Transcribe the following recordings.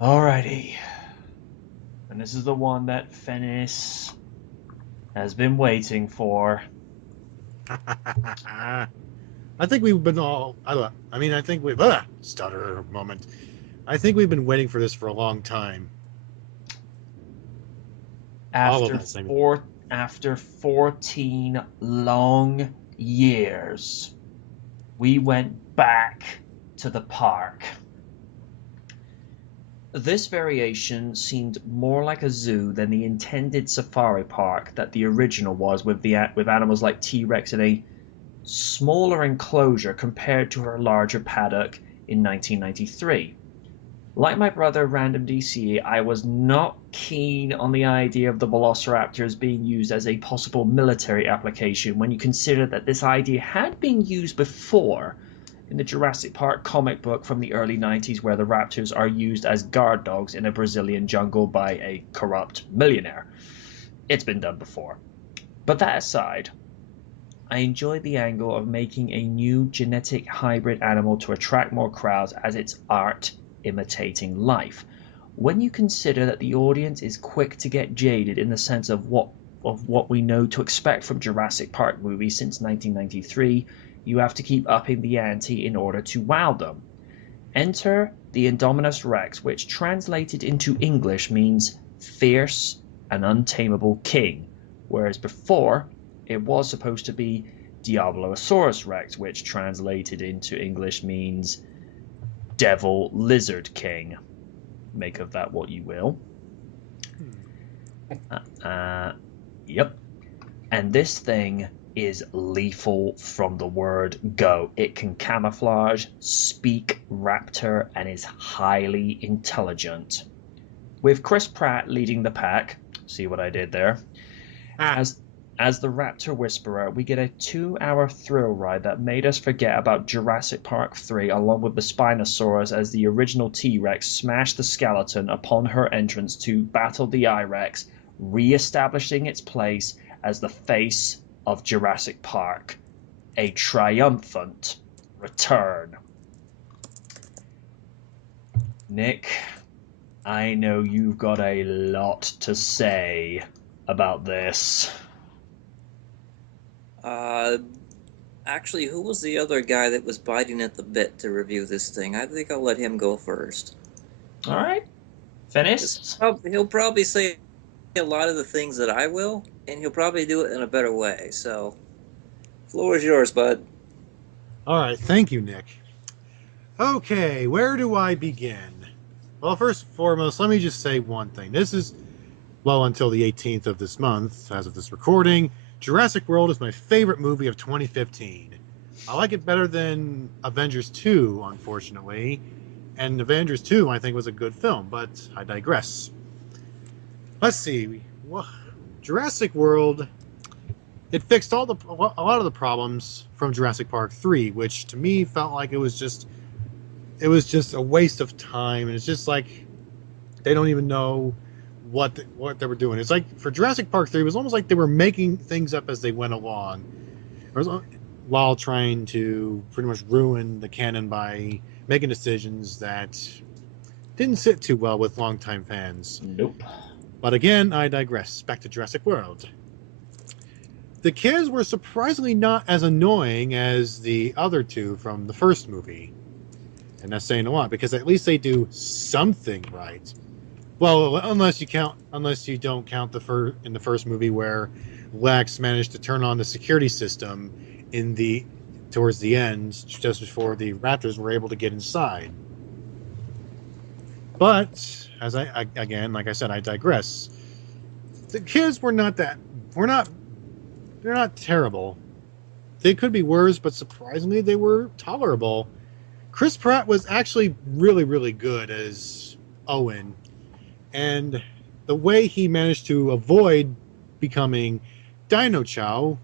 Alrighty. And this is the one that Fennis has been waiting for. I think we've been all. I mean, I think we've. Stutter moment. I think we've been waiting for this for a long time. All of After us. I mean, after 14 long years, we went back to the park. This variation seemed more like a zoo than the intended safari park that the original was, with animals like T-Rex in a smaller enclosure compared to her larger paddock in 1993. Like my brother Random DC, I was not keen on the idea of the velociraptors being used as a possible military application when you consider that this idea had been used before in the Jurassic Park comic book from the early 90s, where the raptors are used as guard dogs in a Brazilian jungle by a corrupt millionaire. It's been done before. But that aside, I enjoy the angle of making a new genetic hybrid animal to attract more crowds as it's art imitating life. When you consider that the audience is quick to get jaded in the sense of what we know to expect from Jurassic Park movies since 1993, you have to keep upping the ante in order to wow them. Enter the Indominus Rex, which translated into English means fierce and untamable king, whereas before it was supposed to be Diablosaurus Rex, which translated into English means devil lizard king. Make of that what you will. Uh, yep. And this thing is lethal from the word go. It can camouflage, speak raptor, and is highly intelligent. With Chris Pratt leading the pack, see what I did there? ah, As as the Raptor Whisperer, we get a 2-hour thrill ride that made us forget about Jurassic Park 3 along with the Spinosaurus as the original T-Rex smashed the skeleton upon her entrance to battle the I-Rex, re-establishing its place as the face of Jurassic Park. A triumphant return. Nick, I know you've got a lot to say about this. Uh, Actually, who was the other guy that was biting at the bit to review this thing? I think I'll let him go first. All right, 'Cause finished? he'll probably say a lot of the things that I will, and he'll probably do it in a better way. So, floor is yours, bud. all right. Thank you, Nick. Okay, where do I begin? Well, first and foremost, let me just say one thing. This is, well, until the 18th of this month, as of this recording, Jurassic World is my favorite movie of 2015. I like it better than Avengers 2, unfortunately. And Avengers 2, I think, was a good film, but I digress. Let's see. Well, Jurassic World, it fixed a lot of the problems from Jurassic Park 3, which to me felt like it was just a waste of time, and it's just like they don't even know what they were doing. It's like for Jurassic Park 3, it was almost like they were making things up as they went along, while trying to pretty much ruin the canon by making decisions that didn't sit too well with longtime fans. Nope. But again, I digress. Back to Jurassic World. The kids were surprisingly not as annoying as the other two from the first movie. And that's saying a lot because at least they do something right. Well, unless you don't count in the first movie where Lex managed to turn on the security system in the towards the end, just before the Raptors were able to get inside. But as I again, like I said, I digress. The kids were not they're not terrible. They could be worse, but surprisingly, they were tolerable. Chris Pratt was actually really, really good as Owen, and the way he managed to avoid becoming Dino Chow,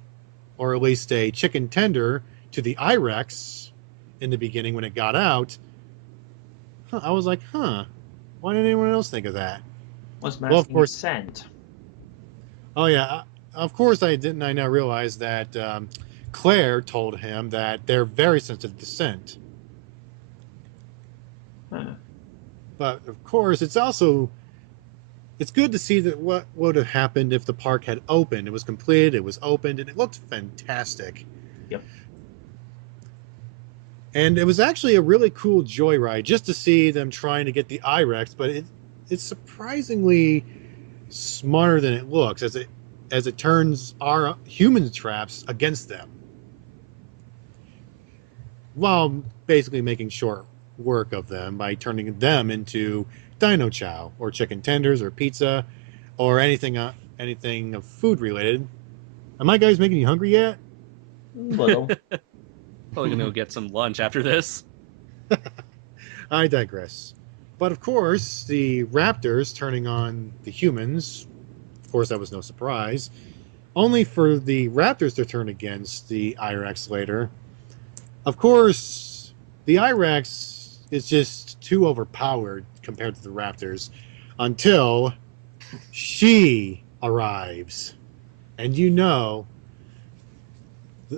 or at least a chicken tender, to the I-Rex in the beginning when it got out, I was like, huh, why didn't anyone else think of that? Was Well, of masking its course, scent. oh yeah, of course I now realize that Claire told him that they're very sensitive to scent. Huh. But of course, it's good to see that what would have happened if the park had opened. It was completed, it was opened, and it looked fantastic. Yep. And it was actually a really cool joyride just to see them trying to get the IREX, but it's surprisingly smarter than it looks as it turns our human traps against them, while basically making short work of them by turning them into Dino Chow or chicken tenders or pizza or anything of food related. Am I guys making you hungry yet? Little. Probably gonna go get some lunch after this. I digress. But of course, the raptors turning on the humans, of course that was no surprise, only for the raptors to turn against the IREX later. Of course, the IREX is just too overpowered compared to the raptors until she arrives. And you know,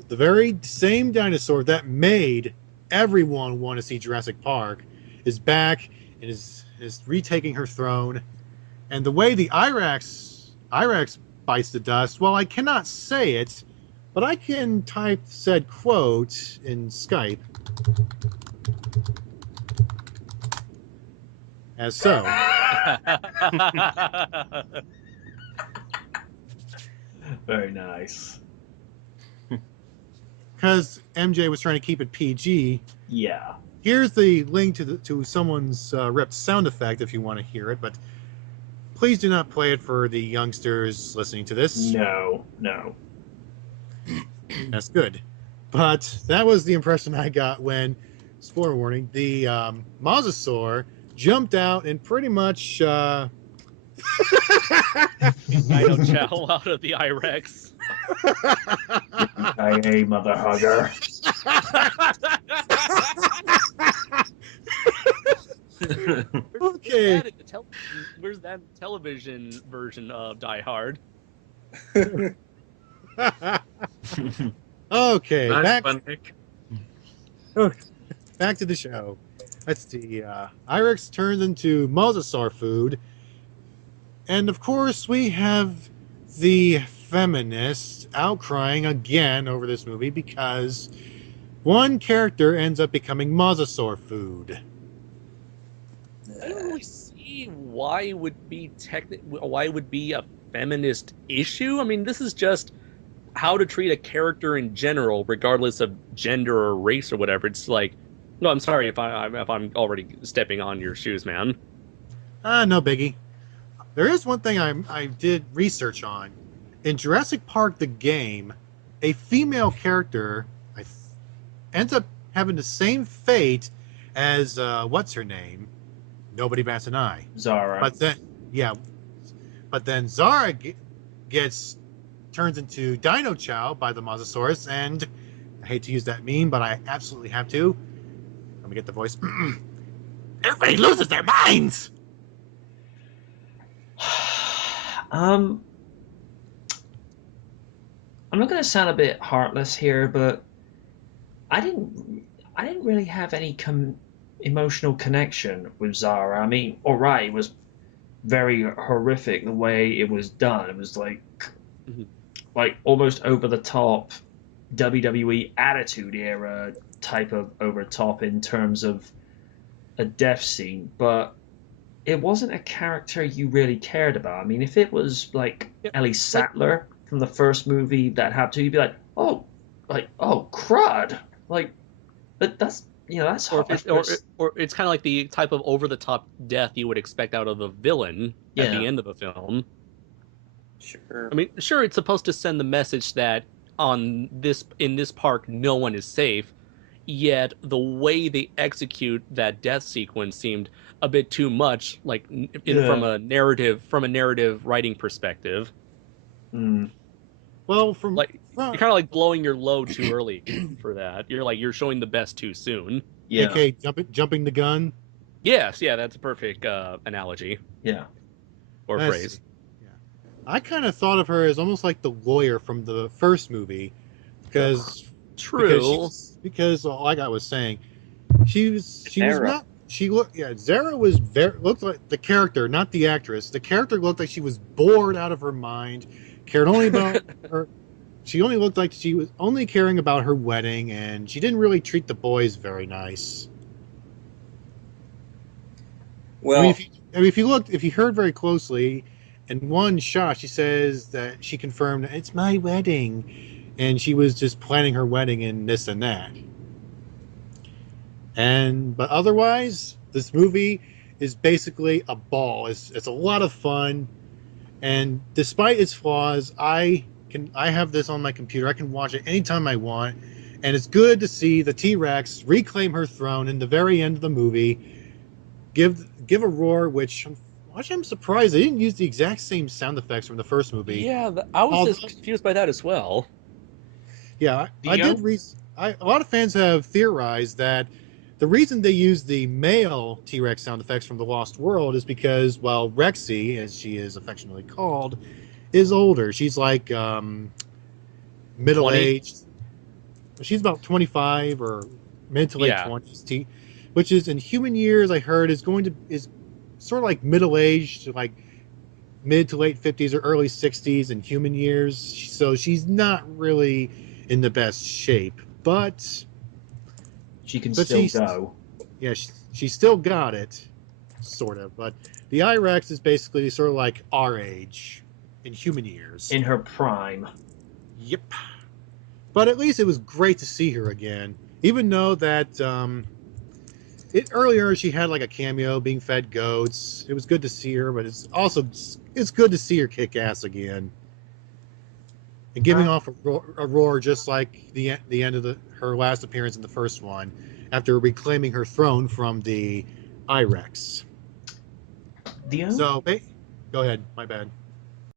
the very same dinosaur that made everyone want to see Jurassic Park is back and is retaking her throne. And the way the IREX bites the dust, well, I cannot say it, but I can type said quote in Skype. As so. Very nice. Because MJ was trying to keep it PG. Yeah. Here's the link to someone's ripped sound effect if you want to hear it, but please do not play it for the youngsters listening to this. No. That's good. But that was the impression I got when, spoiler warning, the Mosasaur jumped out and pretty much... Dino Chow out of the IREX. Hey, mother hugger. Okay. Where's that television version of Die Hard? Okay, Nice one, Nick. back to the show. Let's see. IREX turns into Mosasaur food. And of course, we have the feminists outcrying again over this movie because one character ends up becoming Mosasaur food. I don't really see why it would be a feminist issue. I mean, this is just how to treat a character in general, regardless of gender or race or whatever. It's like, no, I'm sorry if I'm already stepping on your shoes, man. No biggie. There is one thing I did research on. In Jurassic Park, the game, a female character ends up having the same fate as, what's her name? Nobody bats an eye. Zara. But then Zara turns into Dino Chow by the Mosasaurus, and I hate to use that meme, but I absolutely have to. Let me get the voice. Everybody loses their minds! I'm not going to sound a bit heartless here, but I didn't really have any emotional connection with Zara. I mean, all right, it was very horrific the way it was done. It was like almost over the top WWE Attitude Era type of over top in terms of a death scene, but it wasn't a character you really cared about. I mean, if it was like Ellie Sattler from the first movie that happened to you, you'd be like, oh, crud, like that's that's or it's kind of like the type of over the top death you would expect out of a villain at the end of a film. Sure. I mean, sure, it's supposed to send the message that in this park no one is safe, yet the way they execute that death sequence seemed a bit too much, like from a narrative writing perspective. Well, you're kind of like blowing your load too early for that. You're showing the best too soon. Yeah. Okay, jumping the gun. Yes, yeah, that's a perfect analogy. Yeah. Or phrase. Yeah. I kind of thought of her as almost like the lawyer from the first movie, because True. because like I was saying, she was she looked. Yeah, Zara was looked like the character, not the actress. The character looked like she was bored out of her mind. Cared only about her. She only looked like she was only caring about her wedding, and she didn't really treat the boys very nice. Well, I mean, if you heard very closely, in one shot, she says that she confirmed it's my wedding, and she was just planning her wedding and this and that. But otherwise, this movie is basically a ball. It's a lot of fun, and despite its flaws, I have this on my computer. I can watch it anytime I want, and it's good to see the T-Rex reclaim her throne in the very end of the movie. Give a roar, which I'm surprised they didn't use the exact same sound effects from the first movie. Yeah, I was just confused by that as well. Yeah, I did. A lot of fans have theorized that the reason they used the male T-Rex sound effects from The Lost World is because, well, Rexy, as she is affectionately called, is older. She's like middle-aged. She's about 25 or mid to late 20s. Which is in human years, I heard, is sort of like middle-aged, like mid to late 50s or early 60s in human years. So she's not really in the best shape, but she can still go. Yeah, she still got it, sort of. But the I-Rex is basically sort of like our age in human years. In her prime. Yep. But at least it was great to see her again, even though that earlier she had like a cameo being fed goats. It was good to see her, but it's good to see her kick ass again and giving off a roar just like the end of her last appearance in the first one, after reclaiming her throne from the I-Rex. Go ahead. My bad.